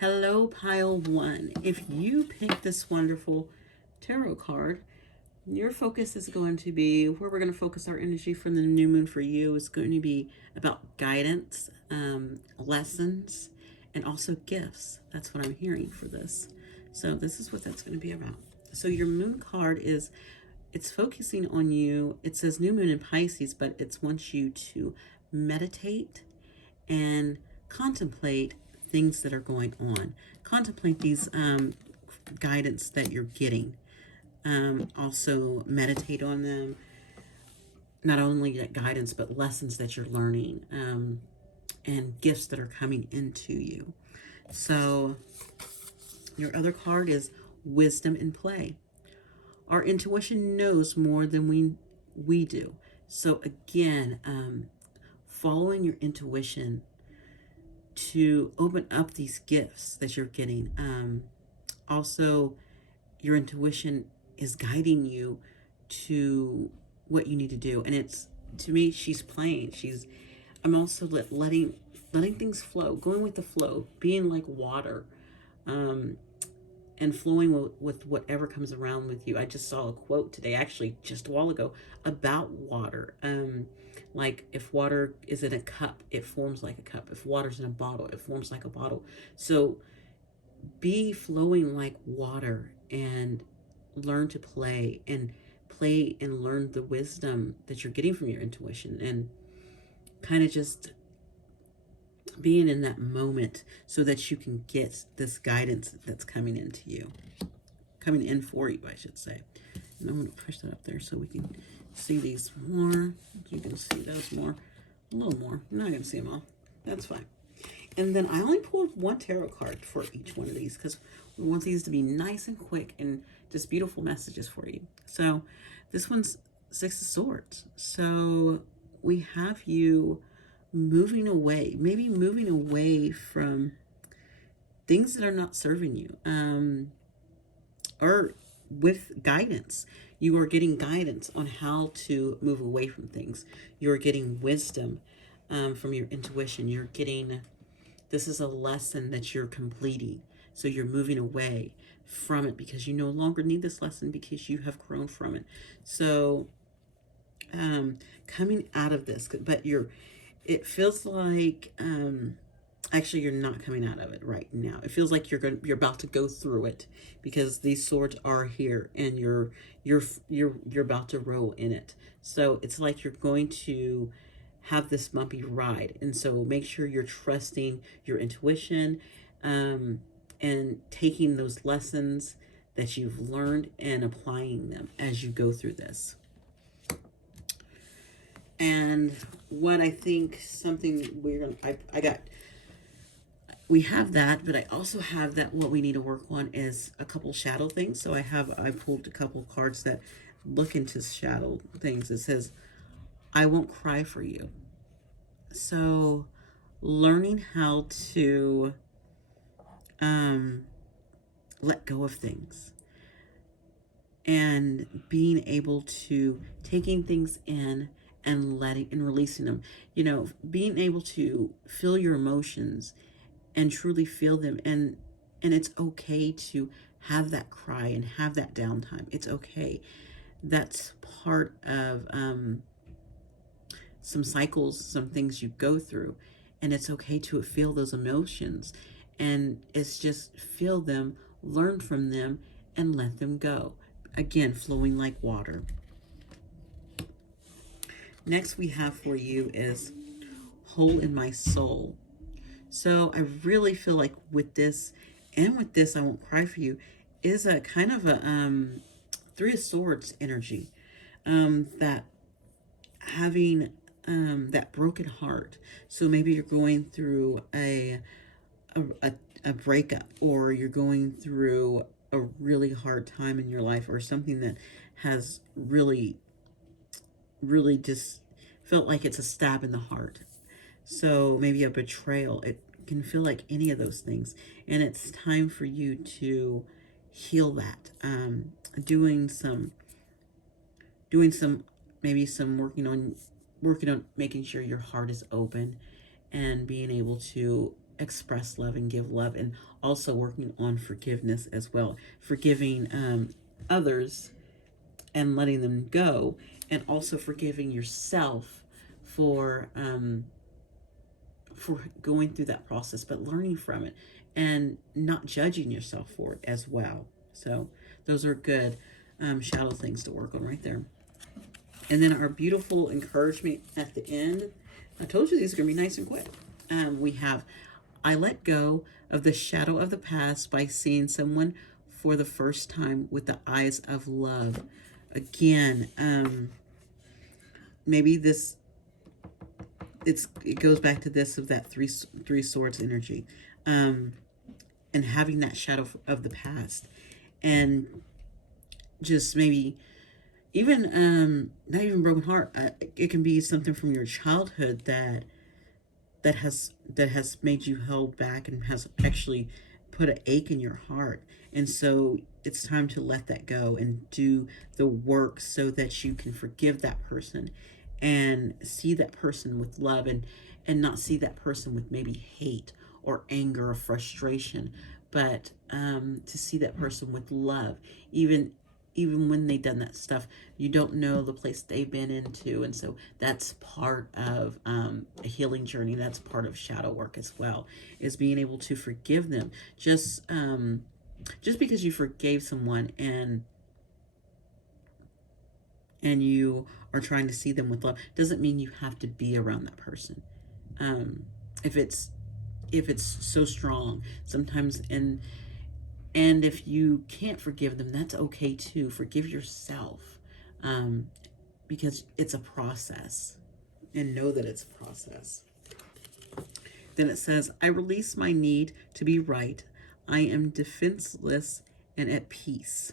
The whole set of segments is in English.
Hello, pile one. If you pick this wonderful tarot card, your focus is going to be where we're going to focus our energy from the new moon for you is going to be about guidance, lessons, and also gifts. That's what I'm hearing for this. So this is what that's going to be about. So your moon card is it's focusing on you. It says new moon in Pisces, but it wants you to meditate and contemplate things that are going on. Contemplate these guidance that you're getting. Also meditate on them. Not only that guidance, but lessons that you're learning and gifts that are coming into you. So your other card is wisdom in play. Our intuition knows more than we do. So again, following your intuition to open up these gifts that you're getting. Also, your intuition is guiding you to what you need to do. And it's, to me, she's playing. I'm also letting things flow, going with the flow, being like water. And flowing with whatever comes around with you. I just saw a quote today, actually just a while ago, about water. Like if water is in a cup, it forms like a cup. If water's in a bottle, it forms like a bottle. So be flowing like water and learn to play and learn the wisdom that you're getting from your intuition and kind of just being in that moment so that you can get this guidance that's coming into you, coming in for you, I should say. And I'm going to push that up there so we can see these more. You can see those more, a little more. I'm not going to see them all. That's fine. And then I only pulled one tarot card for each one of these because we want these to be nice and quick and just beautiful messages for you. So this one's Six of Swords. So we have you moving away, maybe moving away from things that are not serving you, or with guidance. You are getting guidance on how to move away from things. You're getting wisdom from your intuition. You're getting, this is a lesson that you're completing. So you're moving away from it because you no longer need this lesson because you have grown from it. So coming out of this, but it feels like actually you're not coming out of it right now. It feels like you're about to go through it because these swords are here and you're about to roll in it. So it's like you're going to have this bumpy ride, and so make sure you're trusting your intuition and taking those lessons that you've learned and applying them as you go through this. And what I think something we have that, but I also have that what we need to work on is a couple shadow things. So I pulled a couple cards that look into shadow things. It says, I won't cry for you. So learning how to let go of things and being able to taking things in and letting and releasing them, being able to feel your emotions and truly feel them, and it's okay to have that cry and have that downtime. It's okay. That's part of some cycles, some things you go through, and it's okay to feel those emotions, and it's just feel them, learn from them, and let them go. Again, flowing like water. Next we have for you is Hole in My Soul. So I really feel like with this, and with this I Won't Cry for You, is a kind of a Three of Swords energy. That having that broken heart. So maybe you're going through a breakup, or you're going through a really hard time in your life, or something that has really just felt like it's a stab in the heart. So maybe a betrayal. It can feel like any of those things. And it's time for you to heal that. Doing some, maybe some working on making sure your heart is open and being able to express love and give love, and also working on forgiveness as well, forgiving others and letting them go, and also forgiving yourself for going through that process, but learning from it and not judging yourself for it as well. So those are good shadow things to work on right there. And then our beautiful encouragement at the end. I told you these are going to be nice and quick. We have, I let go of the shadow of the past by seeing someone for the first time with the eyes of love. Again, maybe this, it goes back to this of that three swords energy, and having that shadow of the past, and just maybe even not even broken heart. It can be something from your childhood that has made you held back and has actually put an ache in your heart. And so it's time to let that go and do the work so that you can forgive that person and see that person with love, and not see that person with maybe hate or anger or frustration, but to see that person with love, even when they've done that stuff. You don't know the place they've been into, and so that's part of a healing journey. That's part of shadow work as well, is being able to forgive them. Just because you forgave someone and you are trying to see them with love doesn't mean you have to be around that person. If it's so strong sometimes, and if you can't forgive them, that's okay too. Forgive yourself, because it's a process, and know that it's a process. Then it says, I release my need to be right. I am defenseless and at peace.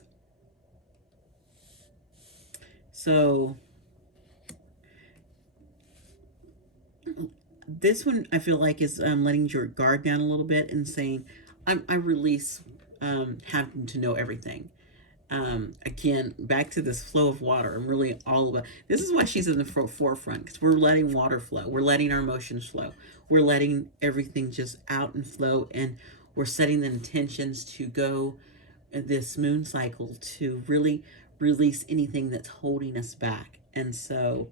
So this one I feel like is letting your guard down a little bit and saying, I release having to know everything. Again, back to this flow of water. I'm really all about, this is why she's in the forefront, because we're letting water flow. We're letting our emotions flow. We're letting everything just out and flow, and we're setting the intentions to go this moon cycle to really release anything that's holding us back. And so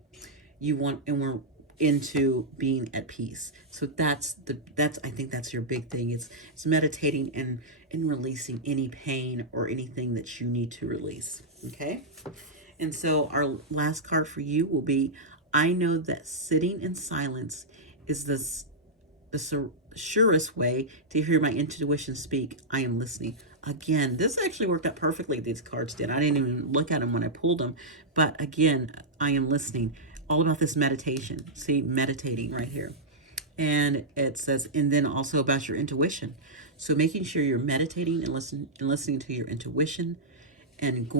we're into being at peace. So that's I think that's your big thing. It's meditating and releasing any pain or anything that you need to release. Okay. And so our last card for you will be, I know that sitting in silence is the surest way to hear my intuition speak. I am listening. Again, this actually worked out perfectly. These cards did. I didn't even look at them when I pulled them. But again, I am listening. All about this meditation. See, meditating right here. And it says, and then also about your intuition. So making sure you're meditating and listening to your intuition, and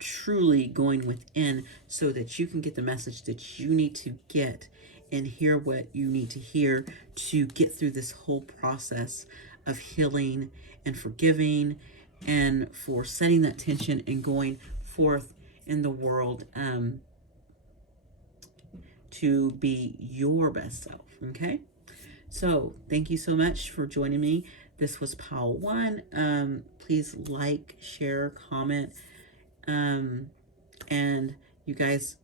truly going within so that you can get the message that you need to get and hear what you need to hear to get through this whole process of healing and forgiving, and for setting that tension and going forth in the world to be your best self. Okay, so thank you so much for joining me. This was pile 1. Please like, share, comment, and you guys,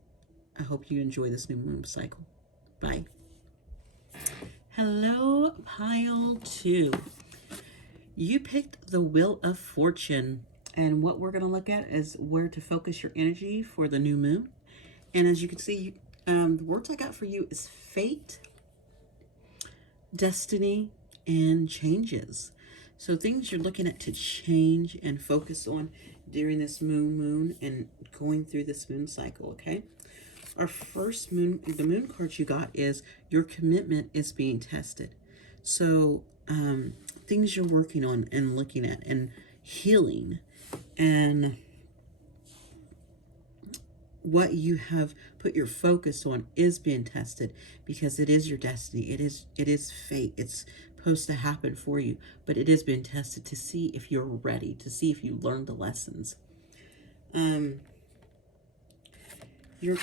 I hope you enjoy this new moon cycle. Bye. Hello, pile 2. You picked the Wheel of Fortune, and what we're going to look at is where to focus your energy for the new moon. And as you can see, the words I got for you is fate, destiny, and changes. So things you're looking at to change and focus on during this moon and going through this moon cycle. Okay. Our first the moon card you got is your commitment is being tested. So things you're working on and looking at and healing, and what you have put your focus on is being tested, because it is your destiny. It is fate. It's supposed to happen for you, but it is being tested to see if you're ready, to see if you learned the lessons. Your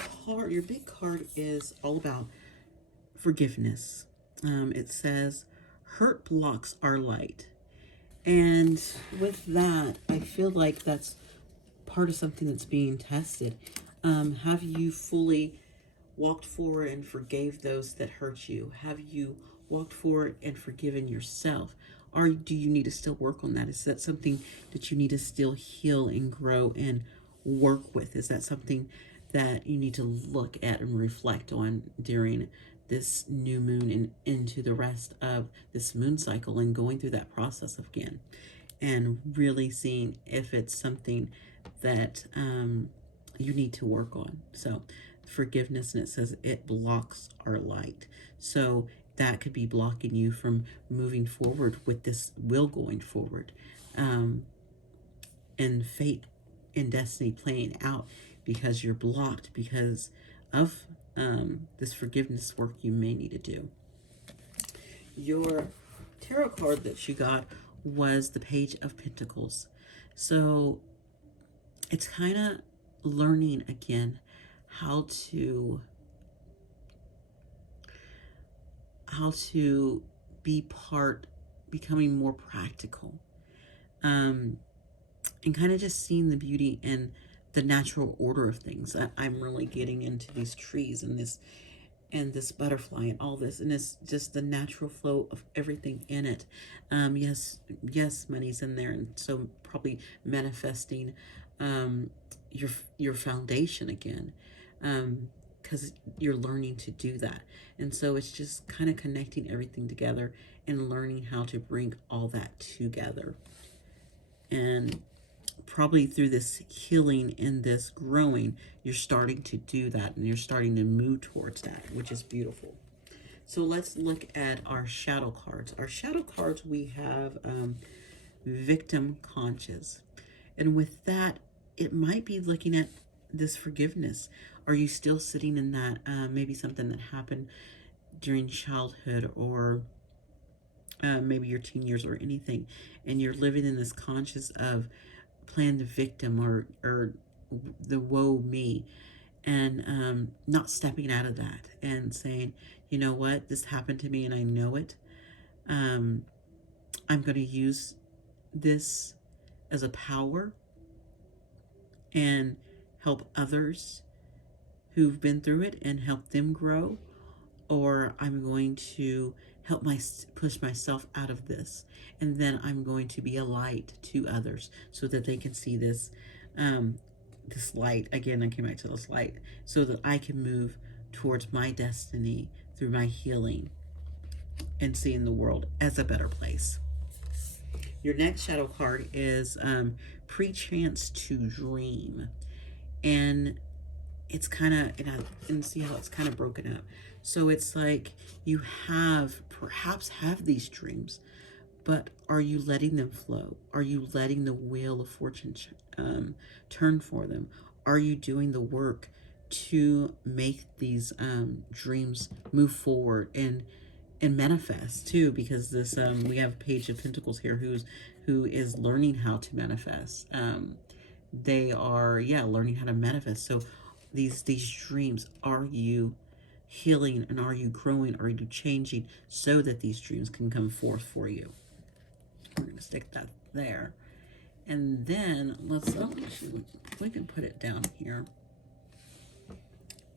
big card is all about forgiveness. It says, hurt blocks our light. And with that, I feel like that's part of something that's being tested. Have you fully walked forward and forgave those that hurt you? Have you walked forward and forgiven yourself? Or do you need to still work on that? Is that something that you need to still heal and grow and work with? Is that something that you need to look at and reflect on during this new moon and into the rest of this moon cycle, and going through that process again and really seeing if it's something that you need to work on? So forgiveness, and it says it blocks our light. So that could be blocking you from moving forward with this will going forward. And fate and destiny playing out because you're blocked because of this forgiveness work you may need to do. Your tarot card that you got was the Page of Pentacles. So it's kind of learning again how to becoming more practical, and kind of just seeing the beauty in the natural order of things. I'm really getting into these trees and this butterfly and all this, and it's just the natural flow of everything in it. Yes, money's in there, and so probably manifesting your foundation again, because you're learning to do that. And so it's just kind of connecting everything together and learning how to bring all that together. And probably through this healing and this growing, you're starting to do that, and you're starting to move towards that, which is beautiful. So let's look at our shadow cards. Our shadow cards, we have victim conscious. And with that, it might be looking at this forgiveness. Are you still sitting in that, maybe something that happened during childhood, or maybe your teen years, or anything, and you're living in this conscious of playing the victim, or the woe me, and not stepping out of that and saying, you know what, this happened to me and I know it. I'm going to use this as a power and help others who've been through it and help them grow, or I'm going to push myself out of this, and then I'm going to be a light to others so that they can see this this light again. I came back to this light so that I can move towards my destiny through my healing and seeing the world as a better place. Your next shadow card is pre-chance to dream, and it's kind of, and see how it's kind of broken up. So it's like you perhaps have these dreams, but are you letting them flow? Are you letting the wheel of fortune turn for them? Are you doing the work to make these dreams move forward and manifest too? Because this we have Page of Pentacles here, who is learning how to manifest. They are learning how to manifest. So these dreams, are you healing, and are you growing? Are you changing so that these dreams can come forth for you? We're going to stick that there. And then we can put it down here.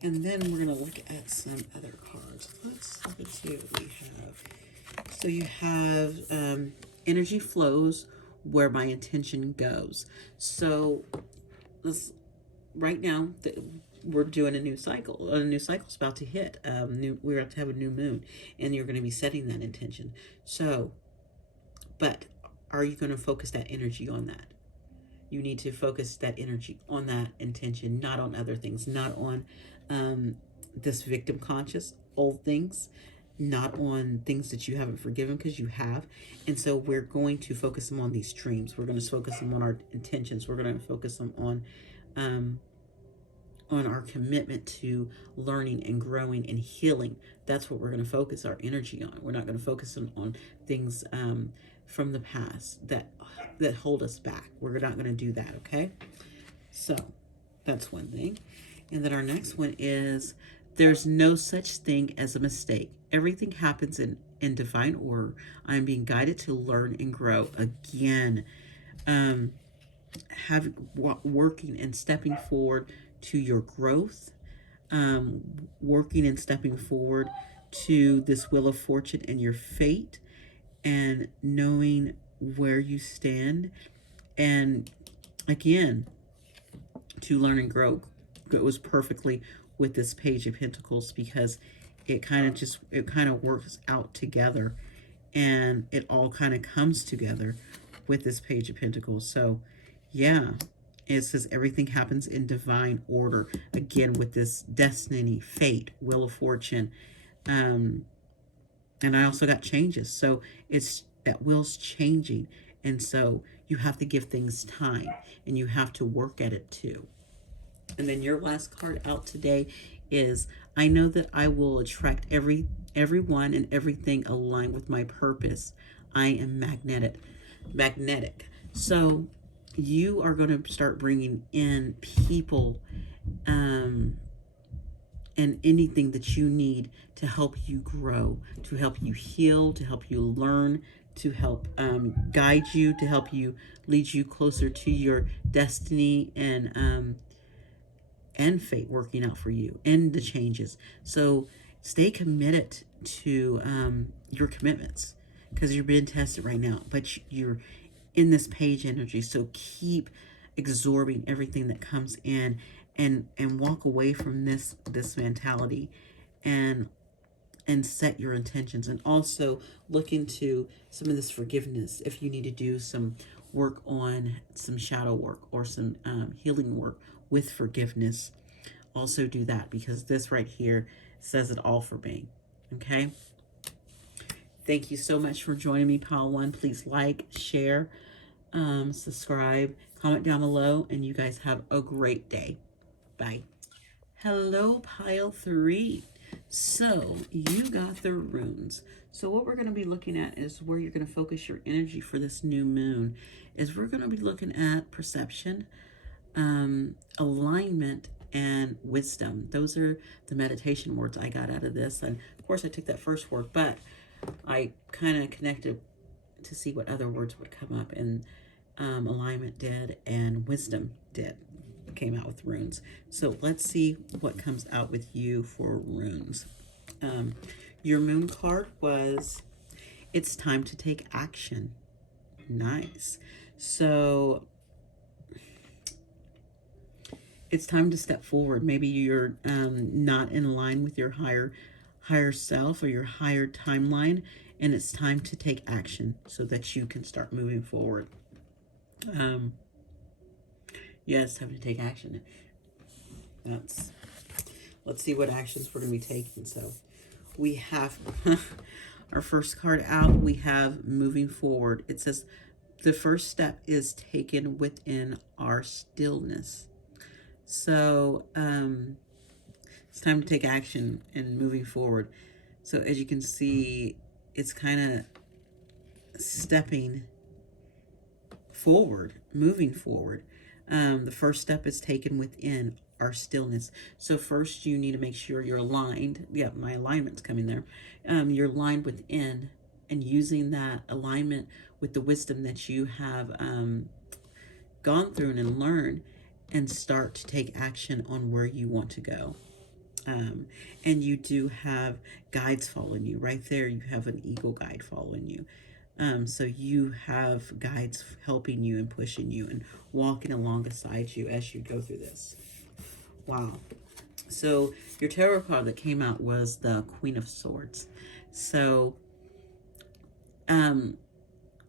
And then we're going to look at some other cards. Let's see what we have. So you have energy flows where my intention goes. So right now, we're doing a new cycle. A new cycle's about to hit. We're about to have a new moon, and you're going to be setting that intention. So, but are you going to focus that energy on that? You need to focus that energy on that intention, not on other things, not on this victim conscious old things, not on things that you haven't forgiven, because you have. And so we're going to focus them on these dreams. We're going to focus them on our intentions. We're going to focus them on our commitment to learning and growing and healing. That's what we're going to focus our energy on. We're not going to focus on things from the past that hold us back. We're not going to do that, okay? So that's one thing. And then our next one is There's no such thing as a mistake. Everything happens in divine order. I'm being guided to learn and grow. Again, um, working and stepping forward to your growth, working and stepping forward to this wheel of fortune and your fate, and knowing where you stand, and again, to learn and grow goes perfectly with this Page of Pentacles, because it kind of works out together, and it all kind of comes together with this Page of Pentacles. So yeah, it says everything happens in divine order, again with this destiny, fate, wheel of fortune. And I also got changes, so it's that wheel's changing, and so you have to give things time, and you have to work at it too. And then your last card out today is, I know that I will attract everyone and everything aligned with my purpose. I am magnetic. So you are going to start bringing in people, and anything that you need to help you grow, to help you heal, to help you learn, to help guide you, to help you lead you closer to your destiny, and fate working out for you, and the changes. So stay committed to your commitments, because you're being tested right now, but you're in this page energy. So keep absorbing everything that comes in, and walk away from this mentality, and set your intentions, and also look into some of this forgiveness. If you need to do some work on some shadow work, or some healing work with forgiveness, also do that, because this right here says it all for me. Okay, thank you so much for joining me, Pile One. Please like, share, subscribe, comment down below, and you guys have a great day. Bye. Hello, Pile 3. So you got the runes. So what we're going to be looking at is where you're going to focus your energy for this new moon. Is we're going to be looking at perception, alignment, and wisdom. Those are the meditation words I got out of this. And of course I took that first word, but I kind of connected to see what other words would come up, and alignment did, and wisdom came out with runes. So let's see what comes out with you for runes. Your moon card was, it's time to take action. Nice. So it's time to step forward. Maybe you're not in line with your higher self, or your higher timeline, and it's time to take action so that you can start moving forward. Yeah, it's time to take action. Let's see what actions we're going to be taking. So we have our first card out. We have moving forward. It says the first step is taken within our stillness. So it's time to take action and moving forward. So as you can see, it's kind of stepping forward, moving forward. The first step is taken within our stillness. So first you need to make sure you're aligned. Yeah, my alignment's coming there. You're aligned within, and using that alignment with the wisdom that you have gone through and learned, and start to take action on where you want to go. And you do have guides following you. Right there, you have an eagle guide following you. So you have guides helping you and pushing you and walking alongside you as you go through this. Wow. So your tarot card that came out was the Queen of Swords. So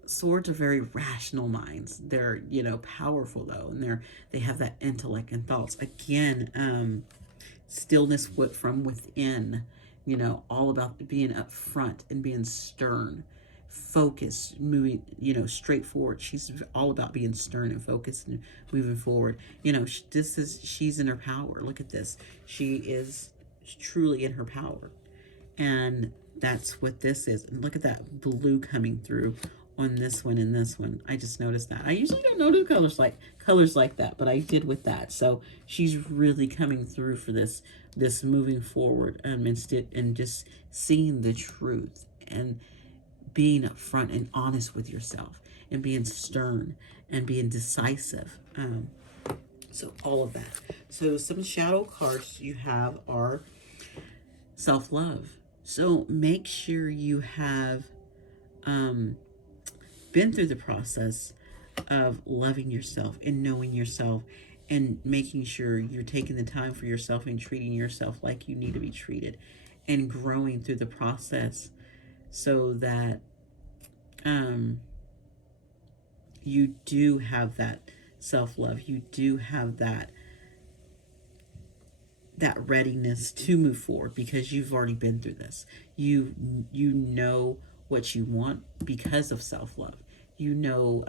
swords are very rational minds. They're, powerful though, and they have that intellect and thoughts. Again, stillness from within, all about being up front and being stern, focused, moving, straight forward. She's all about being stern and focused and moving forward. She's in her power. Look at this. She is truly in her power. And that's what this is. And look at that blue coming through on this one and this one. I just noticed that. I usually don't notice colors like that, but I did with that. So she's really coming through for this moving forward, and just seeing the truth and being upfront and honest with yourself and being stern and being decisive. So all of that. So some shadow cards you have are self-love. So make sure you have been through the process of loving yourself and knowing yourself and making sure you're taking the time for yourself and treating yourself like you need to be treated and growing through the process so that you do have that self-love. You do have that readiness to move forward because you've already been through this. You know what you want because of self-love. You know,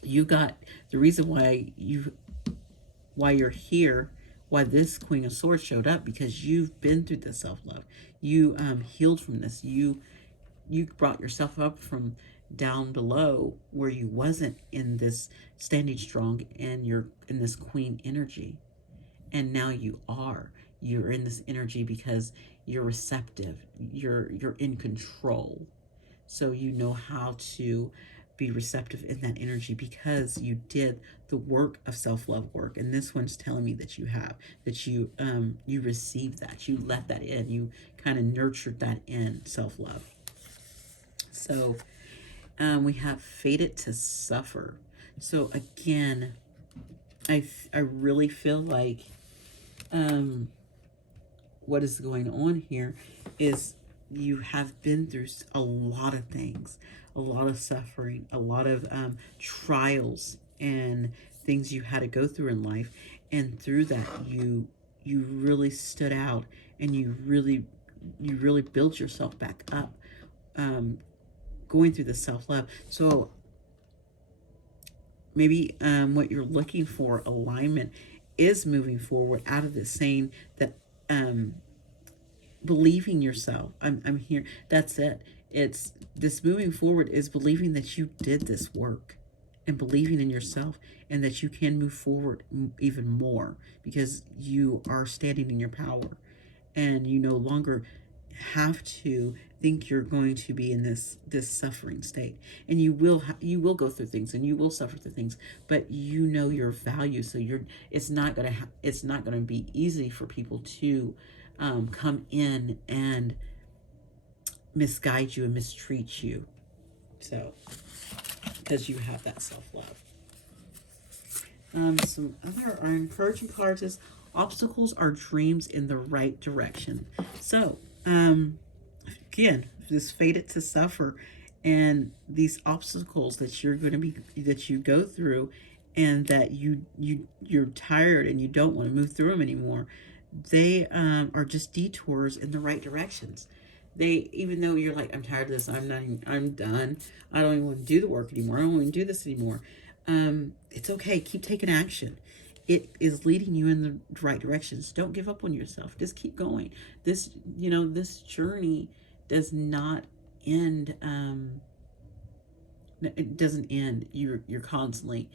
you got the reason why you're here, why this Queen of Swords showed up, because you've been through the self-love. You healed from this. You brought yourself up from down below where you wasn't in this standing strong and you're in this queen energy. And now you're in this energy because you're receptive. You're in control. So you know how to be receptive in that energy because you did the work of self-love work. And this one's telling me that you have, that you received that, you let that in, you kind of nurtured that in self-love. So we have fated to suffer. So again, I really feel like what is going on here is you have been through a lot of things, a lot of suffering, a lot of trials and things you had to go through in life. And through that, you really stood out and you really built yourself back up, going through the self-love. So maybe what you're looking for, alignment, is moving forward out of this, saying that believing yourself. I'm here. That's it. It's this moving forward is believing that you did this work and believing in yourself and that you can move forward even more because you are standing in your power and you no longer have to think you're going to be in this suffering state. And you will go through things and you will suffer through things, but you know your value. So it's not going to be easy for people to come in and misguide you and mistreat you. So because you have that self-love. Some other are encouraging cards is obstacles are dreams in the right direction. So again, this fated to suffer and these obstacles that you go through and that you're tired and you don't want to move through them anymore, they are just detours in the right directions. Even though you're like, I'm tired of this, I'm done, I don't even want to do the work anymore, I don't want to do this anymore, it's okay, keep taking action. It is leading you in the right directions. Don't give up on yourself. Just keep going. This journey does not end. It doesn't end. You're constantly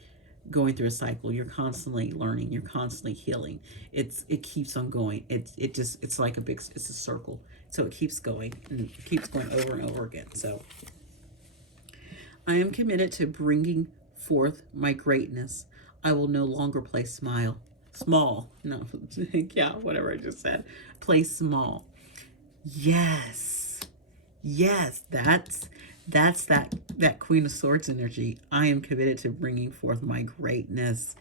going through a cycle. You're constantly learning. You're constantly healing. It keeps on going. It's like it's a circle. So it keeps going and it keeps going over and over again. So I am committed to bringing forth my greatness. I will no longer play small. No, yeah, whatever I just said. Play small. Yes, that's that Queen of Swords energy. I am committed to bringing forth my greatness.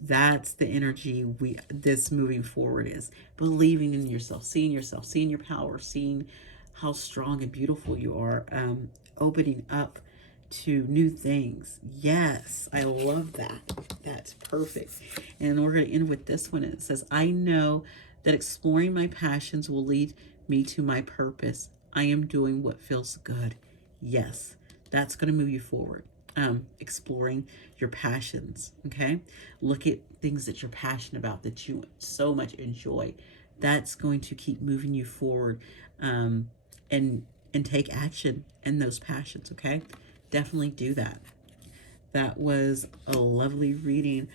That's the energy this moving forward is. Believing in yourself, seeing your power, seeing how strong and beautiful you are, opening up to new things. Yes, I love that. That's perfect. And we're going to end with this one. It says, I know that exploring my passions will lead me to my purpose. I am doing what feels good. Yes, that's going to move you forward. Exploring your passions. Okay. Look at things that you're passionate about, that you so much enjoy. That's going to keep moving you forward. And take action in those passions. Okay. definitely do that. That was a lovely reading,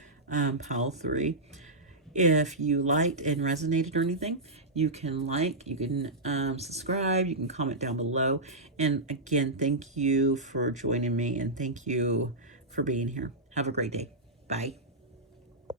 pile 3. If you liked and resonated or anything, you can subscribe, you can comment down below. And again, thank you for joining me and thank you for being here. Have a great day. Bye.